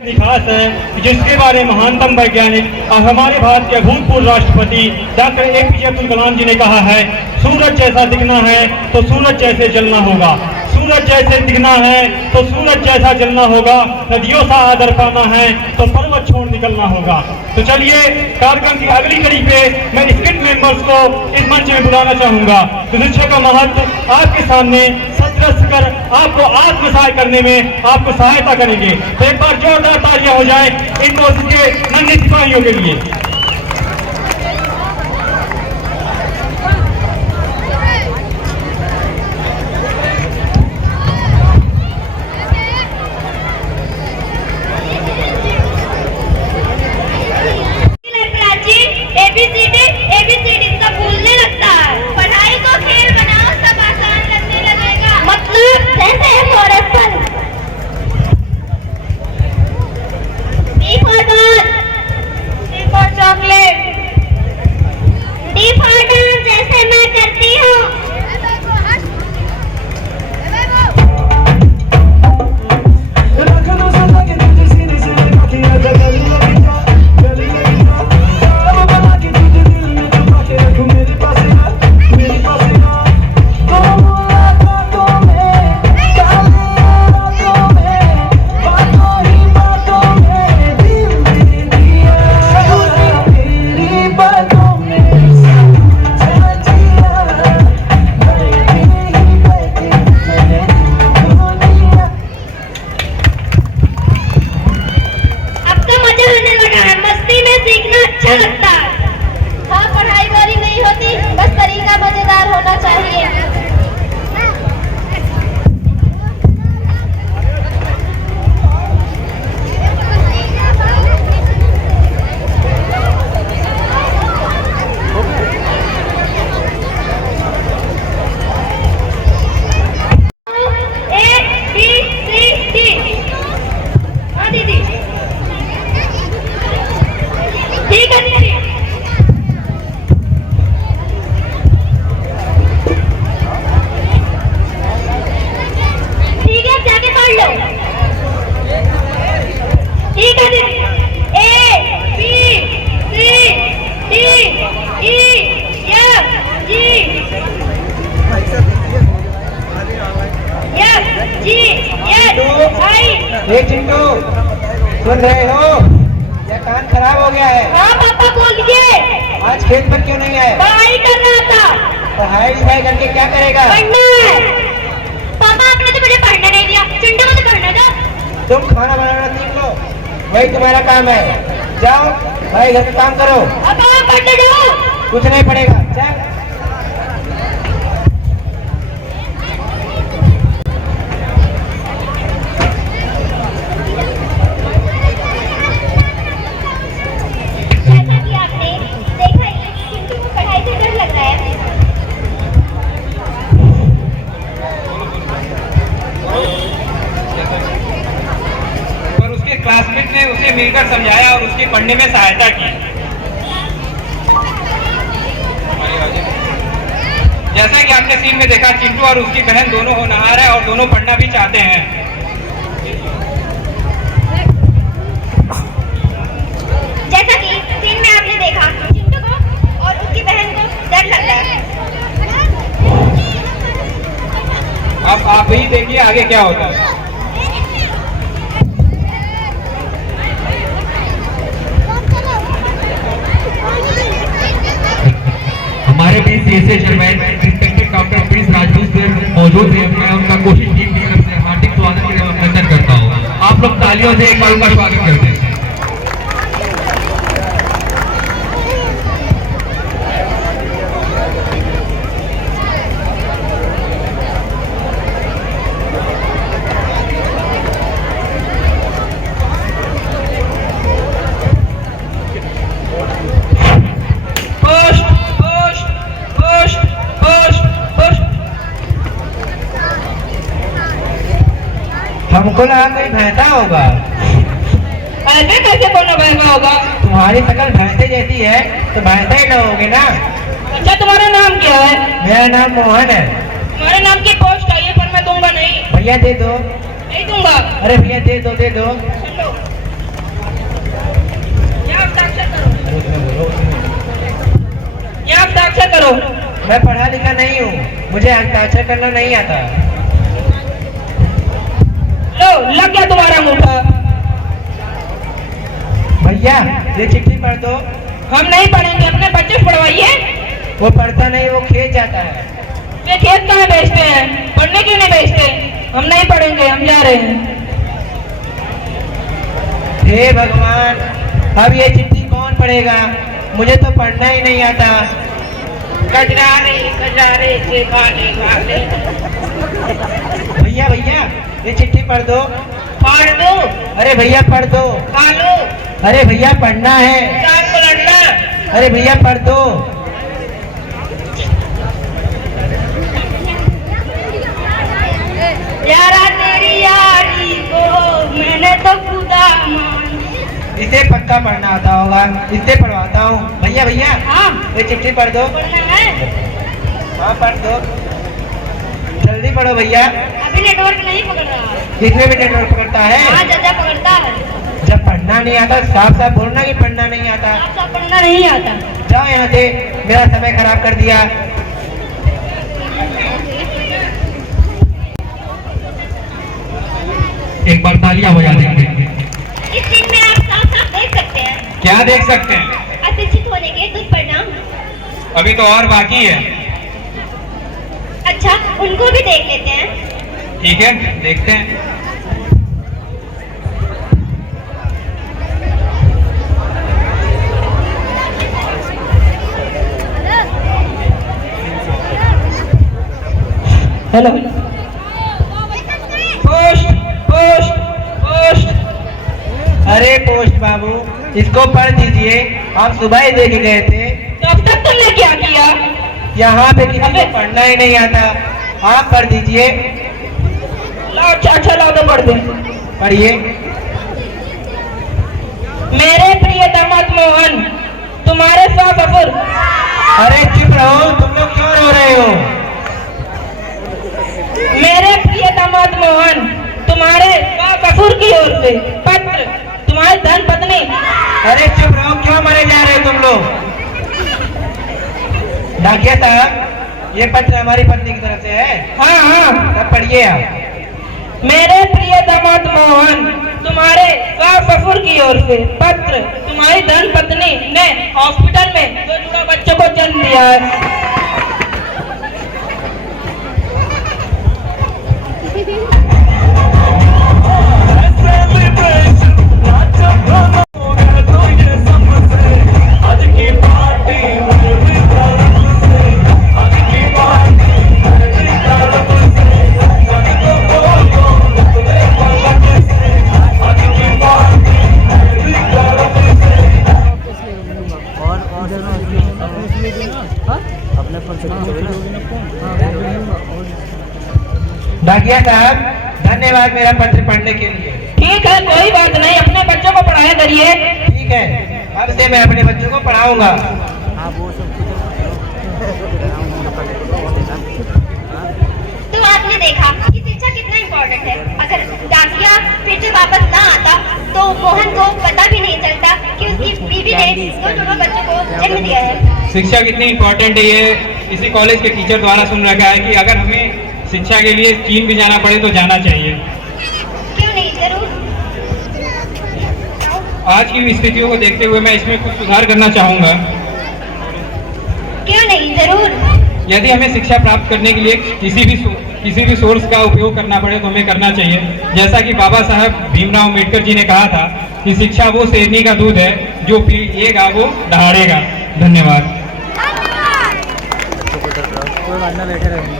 इतिहास है जिसके बारे में महानतम वैज्ञानिक और हमारे भारत के भूतपूर्व राष्ट्रपति डॉक्टर APJ अब्दुल कलाम जी ने कहा है, सूरज जैसा दिखना है तो सूरज जैसे जलना होगा, सूरज जैसे दिखना है तो सूरज जैसा जलना होगा, नदियों सा आदर पाना है तो पर्वत छोड़ निकलना होगा। तो चलिए कार्यक्रम की अगली कड़ी पे मैं स्किट मेंबर्स को इस मंच में बुलाना चाहूंगा। तो शिक्षा का महत्व आपके सामने सत्रस्त कर आपको आत्मसहाय करने में आपको सहायता करेंगे। तो एक बार जोरदार तालियां हो जाए इन दोस्तों के नन्हे सिपाहियों के लिए। चिंटू सुन रहे हो? ये कान खराब हो गया है। हाँ पापा बोलिए। आज खेत पर क्यों नहीं आए? पढ़ाई कर रहा था। पढ़ाई लिखाई करके क्या करेगा? पढ़ना है। पापा आपने तो मुझे पढ़ने नहीं दिया, चिंटू को तो पढ़ने दो। तुम खाना बनाना सीख लो, वही तुम्हारा काम है। जाओ भाई घर का काम करो। अब आप पढ़ने जाओ। कुछ नहीं पड़ेगा, चल। क्लासमेट ने उसे मिलकर समझाया और उसके पढ़ने में सहायता की। जैसा कि आपने सीन में देखा, चिंटू और उसकी बहन दोनों होनहार है और दोनों पढ़ना भी चाहते हैं। जैसा कि सीन में आपने देखा, चिंटू को और उसकी बहन को डर लग रहा है। अब आप ही देखिए आगे क्या होता है। हमारे बीच CSA chairman respected doctor Prince Rajput मौजूद है। मैं उनका कोशिश टीम की तरफ से हार्दिक स्वागत के लिए अभिनंदन करता हूँ। आप लोग तालियों से एक बार उनका स्वागत करते हैं। हमको लगा कोई भैंसा होगा। ऐसे कैसे बोलना भैंसा होगा? तुम्हारी शकल भैंसे जैसी है तो भैंसा ही लोगे ना। अच्छा तुम्हारा नाम क्या है? मेरा नाम मोहन है। तुम्हारे नाम की पोस्ट आई है पर मैं दूंगा नहीं। भैया दे दो। नहीं दूंगा। अरे भैया दे दो दे दो। चलो करो। मैं पढ़ा लिखा नहीं हूँ, मुझे हस्ताक्षर करना नहीं आता। लो लग गया तुम्हारा अंगूठा। भैया ये चिट्ठी पढ़ दो। हम नहीं पढ़ेंगे, अपने बच्चे को पढ़वाइए। वो पढ़ता नहीं, वो खेत जाता है। वे खेत कहाँ बेचते हैं, पढ़ने क्यों नहीं बेचते? हम नहीं पढ़ेंगे, हम जा रहे हैं। हे भगवान, अब ये चिट्ठी कौन पढ़ेगा? मुझे तो पढ़ना ही नहीं आता। गजरारे गजरारे से भागे भागे। भैया भैया ये चिट्ठी पढ़ दो। पढ़ दो। अरे भैया पढ़ दो। खा लो। अरे भैया पढ़ना है। चार को लड़ना। अरे भैया पढ़ दो। यारा तेरी यारी को मैंने तो खुदा मान। इसे पक्का पढ़ना आता होगा, इससे पढ़वाता हूँ। भैया भैया हाँ ये चिट्ठी पढ़ दो। पढ़ना है। हाँ पढ़ दो, जल्दी पढ़ो भैया। अभी नेटवर्क नहीं पकड़ रहा। इसमें भी नेटवर्क पकड़ता है। हाँ चाचा पकड़ता है। जब पढ़ना नहीं आता साफ साफ बोलना कि पढ़ना नहीं आता। आपका पढ़ना नहीं आता। जाओ यहाँ से, मेरा समय खराब कर दिया। एक बार तालियां बजा देंगे। इस दिन में आप साफ साफ देख सकते हैं क्या देख सकते हैं? अशिक्षित होने के दुष्परिणाम। अभी तो और बाकी है। अच्छा उनको भी देख लेते हैं। ठीक है, देखते हैं। हेलो। Post post post. अरे पोस्ट बाबू, इसको पढ़ दीजिए, हम सुबह ही देख गए थे। तो अब तक तुमने क्या किया? यहाँ पे किसी को पढ़ना ही नहीं आता। आप पढ़ दीजिए। लाओ अच्छा लाओ तो पढ़ दे। पढ़िए। मेरे प्रिय दामाद मोहन, तुम्हारे सास ससुर। अरे चुप रहो, तुम लोग क्यों रो रहे हो? मेरे प्रिय दामाद मोहन, तुम्हारे सास ससुर की ओर से पत्र, तुम्हारी धन पत्नी। अरे चुप रहो, क्यों मरे जा रहे हो तुम लोग? डाकिया साहब, ये पत्र हमारी पत्नी की तरफ से है। हाँ हाँ। तब पढ़िए आप। मेरे प्रिय दामाद मोहन, तुम्हारे सास ससुर की ओर से पत्र, तुम्हारी धन पत्नी ने हॉस्पिटल में 2 जुड़ा बच्चों को जन्म दिया है। डाकिया साहब, धन्यवाद मेरा पत्र पढ़ने के लिए। ठीक है, कोई बात नहीं, अपने बच्चों को पढ़ाया करिए। ठीक है, अब से मैं अपने बच्चों को पढ़ाऊंगा। तो आपने देखा कि शिक्षा कितना इम्पोर्टेंट है। अगर डाकिया फिर से वापस ना आता तो मोहन को पता भी नहीं चलता कि उसकी बीवी ने 2 जुड़वा बच्चों को जन्म दिया है। शिक्षा कितनी इम्पोर्टेंट है ये इसी कॉलेज के टीचर द्वारा सुन रखा है कि अगर हमें शिक्षा के लिए चीन भी जाना पड़े तो जाना चाहिए। क्यों नहीं, जरूर। आज की स्थितियों को देखते हुए मैं इसमें कुछ सुधार करना चाहूँगा। क्यों नहीं, जरूर। यदि हमें शिक्षा प्राप्त करने के लिए किसी भी सोर्स का उपयोग करना पड़े तो हमें करना चाहिए। जैसा कि बाबा साहब भीमराव अम्बेडकर जी ने कहा था कि शिक्षा वो शेरनी का दूध है जो पिएगा वो दहाड़ेगा। धन्यवाद। बैठे रहेंगे